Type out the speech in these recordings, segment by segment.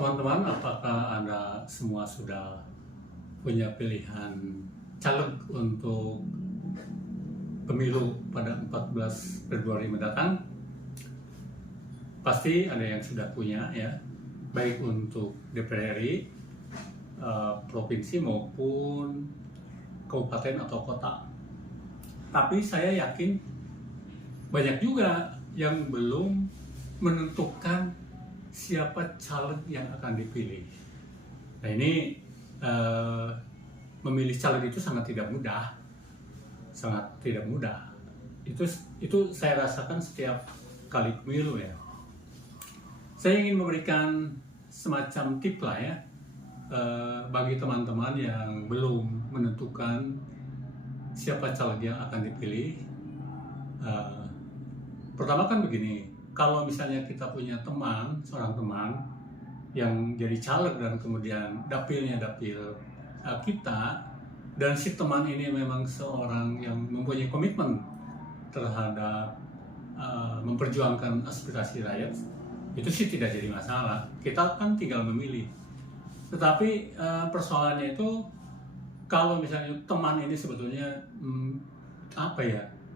Teman-teman, apakah Anda semua sudah punya pilihan caleg untuk pemilu pada 14 Februari mendatang? Pasti ada yang sudah punya ya, baik untuk DPR RI, provinsi maupun kabupaten atau kota. Tapi saya yakin banyak juga yang belum menentukan siapa caleg yang akan dipilih. Nah ini memilih caleg itu sangat tidak mudah, Itu saya rasakan setiap kali pemilu ya. Saya ingin memberikan semacam tip lah ya bagi teman-teman yang belum menentukan siapa caleg yang akan dipilih. Pertama kan begini. Kalau misalnya kita punya seorang teman yang jadi caleg dan kemudian dapilnya dapil kita, dan si teman ini memang seorang yang mempunyai komitmen terhadap memperjuangkan aspirasi rakyat, itu sih tidak jadi masalah. Kita kan tinggal memilih. Tetapi persoalannya itu kalau misalnya teman ini sebetulnya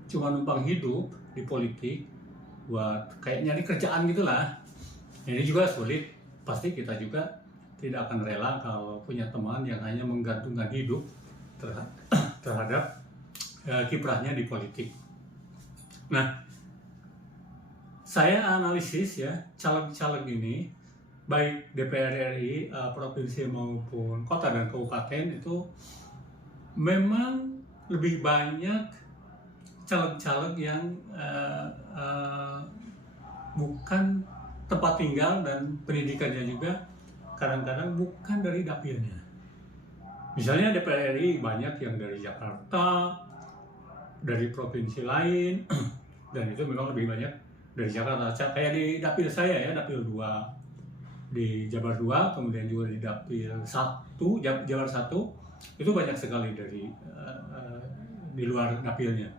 cuma numpang hidup di politik, buat kayak nyari kerjaan gitulah. Ini juga sulit. Pasti kita juga tidak akan rela kalau punya teman yang hanya menggantungkan hidup terhadap kiprahnya di politik. Nah, saya analisis ya, caleg-caleg ini baik DPR RI, provinsi maupun kota dan kabupaten itu memang lebih banyak caleg-caleg yang bukan tempat tinggal dan pendidikannya juga kadang-kadang bukan dari dapilnya. Misalnya DPR RI banyak yang dari Jakarta, dari provinsi lain, dan itu memang lebih banyak dari Jakarta. Kayak di dapil saya ya, dapil 2 di Jabar 2, kemudian juga di dapil 1, Jabar 1, itu banyak sekali dari di luar dapilnya.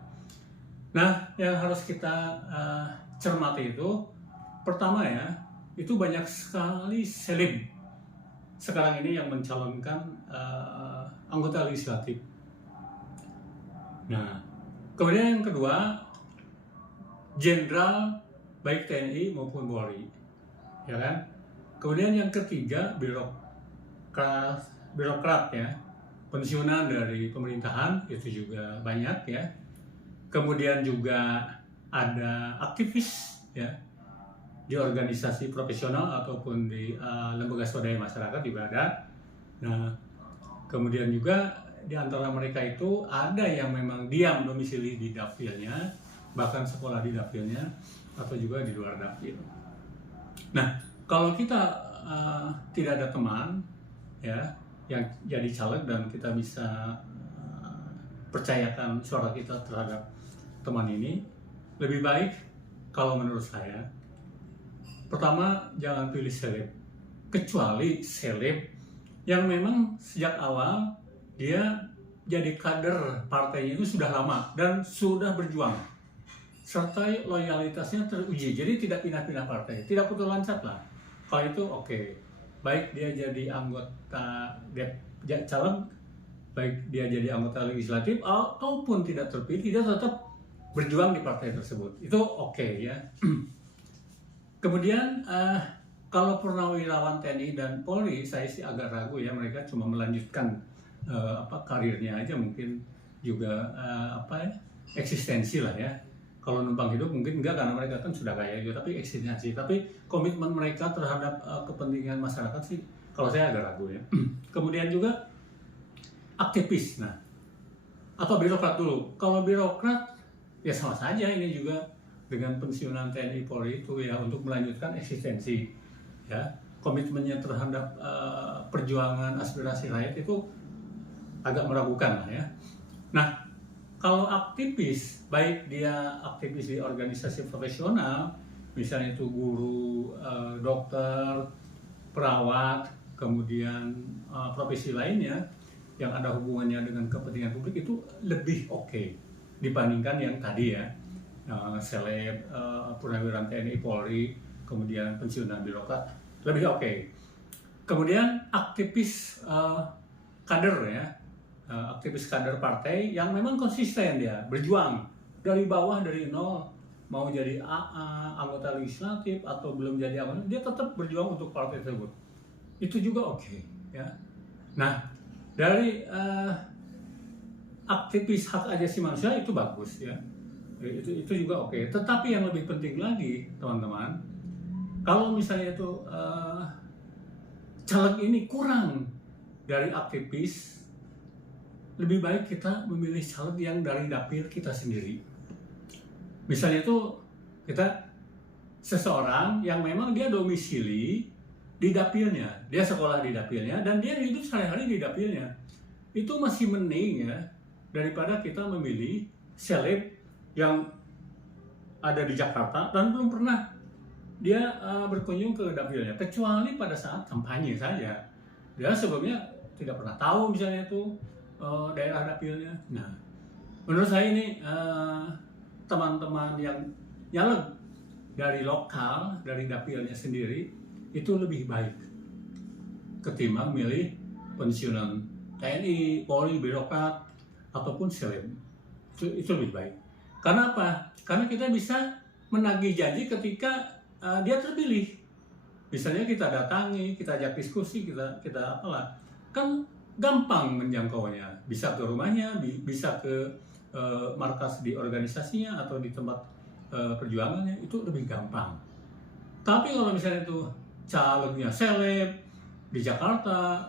Nah, yang harus kita cermati itu, pertama ya, itu banyak sekali seleb sekarang ini yang mencalonkan anggota legislatif. Nah, kemudian yang kedua, jenderal baik TNI maupun Polri, ya kan? Kemudian yang ketiga, birokrat ya, pensiunan dari pemerintahan itu juga banyak ya. Kemudian juga ada aktivis ya di organisasi profesional ataupun di lembaga swadaya masyarakat juga ada. Nah, kemudian juga di antara mereka itu ada yang memang diam domisili di dapilnya, bahkan sekolah di dapilnya atau juga di luar dapil. Nah, kalau kita tidak ada teman ya yang jadi caleg dan kita bisa percayakan suara kita terhadap teman ini, lebih baik kalau menurut saya, pertama jangan pilih seleb, kecuali seleb yang memang sejak awal dia jadi kader partainya itu sudah lama dan sudah berjuang, serta loyalitasnya teruji, jadi tidak pindah-pindah partai, tidak putus loncat lah. Kalau itu oke. Baik dia jadi anggota caleg, baik dia jadi anggota legislatif ataupun tidak terpilih, dia tetap berjuang di partai tersebut. Itu oke ya. Kemudian kalau purnawirawan TNI dan Polri, saya sih agak ragu ya, mereka cuma melanjutkan karirnya aja, mungkin juga eksistensi lah ya. Kalau numpang hidup mungkin enggak, karena mereka kan sudah kaya gitu, tapi eksistensi. Tapi komitmen mereka terhadap kepentingan masyarakat sih, kalau saya agak ragu ya. Kemudian juga aktivis, nah, atau birokrat dulu. Kalau birokrat ya sama saja, ini juga dengan pensiunan TNI Polri itu ya, untuk melanjutkan eksistensi ya, komitmennya terhadap perjuangan aspirasi rakyat itu agak meragukan lah ya. Nah, kalau aktivis, baik dia aktivis di organisasi profesional, misalnya itu guru, dokter, perawat, kemudian profesi lainnya yang ada hubungannya dengan kepentingan publik, itu lebih oke dibandingkan yang tadi ya, purnawirawan TNI Polri, kemudian pensiunan birokrat, lebih oke. Kemudian aktivis kader ya, aktivis kader partai yang memang konsisten, dia berjuang dari bawah, dari nol, mau jadi AA, anggota legislatif atau belum jadi anggota, dia tetap berjuang untuk partai tersebut. Itu juga oke, ya. Nah, dari aktivis hak asasi manusia itu bagus ya, itu juga oke. Tetapi yang lebih penting lagi, teman-teman, kalau misalnya itu caleg ini kurang dari aktivis, lebih baik kita memilih caleg yang dari dapil kita sendiri. Misalnya itu kita seseorang yang memang dia domisili di dapilnya, dia sekolah di dapilnya, dan dia hidup sehari-hari di dapilnya. Itu masih mending ya, daripada kita memilih seleb yang ada di Jakarta dan belum pernah dia berkunjung ke dapilnya, kecuali pada saat kampanye saja. Dia sebelumnya tidak pernah tahu misalnya itu daerah dapilnya. Nah, menurut saya ini teman-teman yang nyalek dari lokal, dari dapilnya sendiri, itu lebih baik ketimbang milih pensiunan TNI, Polri, birokrat, ataupun seleb. Itu lebih baik. Karena apa? Karena kita bisa menagih janji ketika dia terpilih. Misalnya kita datangi, kita ajak diskusi, kita apalah, kan gampang menjangkaunya. Bisa ke rumahnya, bisa ke markas di organisasinya atau di tempat perjuangannya, itu lebih gampang. Tapi kalau misalnya itu calegnya seleb di Jakarta,